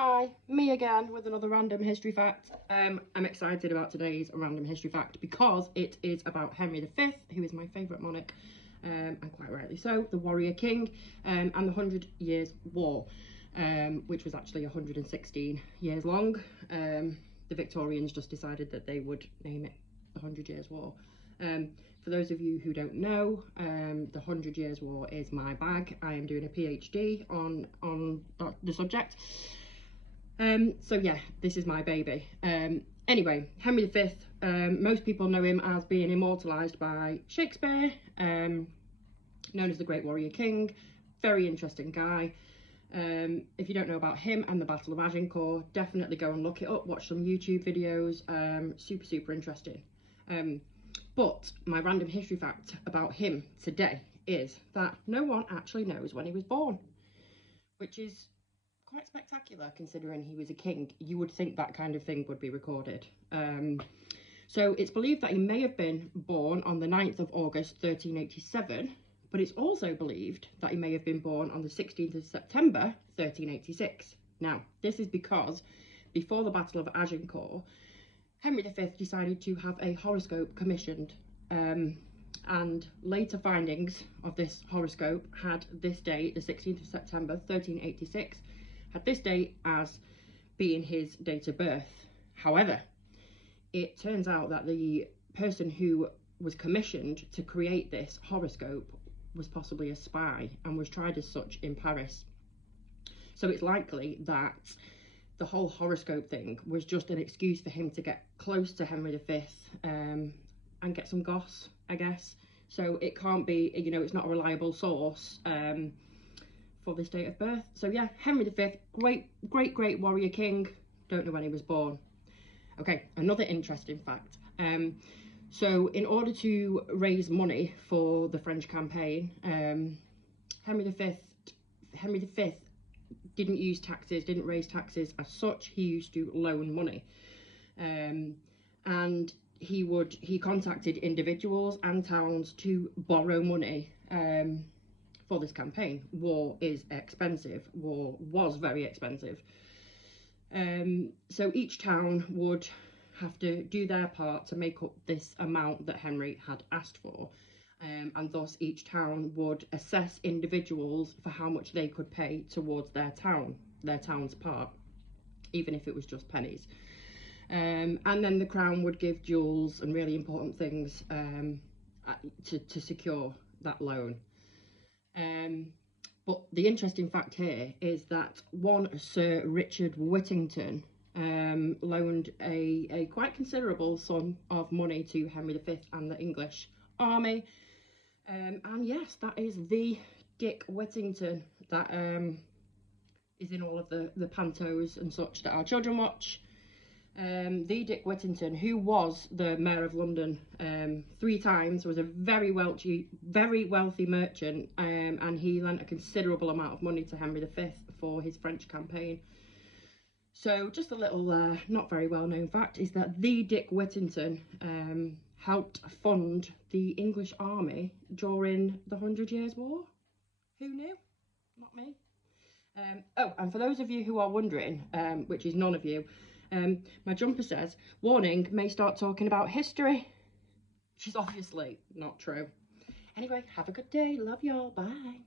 Hi, me again with another random history fact. I'm excited about today's random history fact because it is about Henry V, who is my favourite monarch, and quite rightly so, the warrior king, and the 100 Years' War, which was actually 116 years long. The Victorians just decided that they would name it the 100 Years' War. For those of you who don't know, the 100 Years' War is my bag. I am doing a PhD on the subject. So yeah, this is my baby. Anyway, Henry V, most people know him as being immortalised by Shakespeare, known as the Great Warrior King. Very interesting guy. If you don't know about him and the Battle of Agincourt, definitely go and look it up, watch some YouTube videos. Super interesting. But my random history fact about him today is that no one actually knows when he was born, which is quite spectacular considering he was a king. You would think that kind of thing would be recorded. So it's believed that he may have been born on the 9th of August 1387, but it's also believed that he may have been born on the 16th of September 1386. Now, this is because before the Battle of Agincourt, Henry V decided to have a horoscope commissioned, and later findings of this horoscope had this date, the 16th of September 1386, had this date as being his date of birth. However, it turns out that the person who was commissioned to create this horoscope was possibly a spy and was tried as such in Paris. So it's likely that the whole horoscope thing was just an excuse for him to get close to Henry V and get some goss, I guess. So it can't be, you know, it's not a reliable source for this date of birth. So yeah, Henry V, great warrior king. Don't know when he was born. Okay, another interesting fact. So in order to raise money for the French campaign, Henry V didn't use taxes, didn't raise taxes as such. He used to loan money, and he contacted individuals and towns to borrow money for this campaign. War is expensive. War was very expensive. So each town would have to do their part to make up this amount that Henry had asked for. And thus each town would assess individuals for how much they could pay towards their town's part, even if it was just pennies. And then the crown would give jewels and really important things to secure that loan. But the interesting fact here is that one Sir Richard Whittington loaned a quite considerable sum of money to Henry V and the English army. And yes, that is the Dick Whittington that is in all of the pantos and such that our children watch. The Dick Whittington, who was the Mayor of London 3 times, was a very wealthy merchant, and he lent a considerable amount of money to Henry V for his French campaign. So just a little not very well known fact is that the Dick Whittington helped fund the English army during the 100 Years' War. Who knew? Not me. Oh, and for those of you who are wondering, which is none of you, my jumper says, warning, may start talking about history, which is obviously not true. Anyway, have a good day. Love y'all. Bye.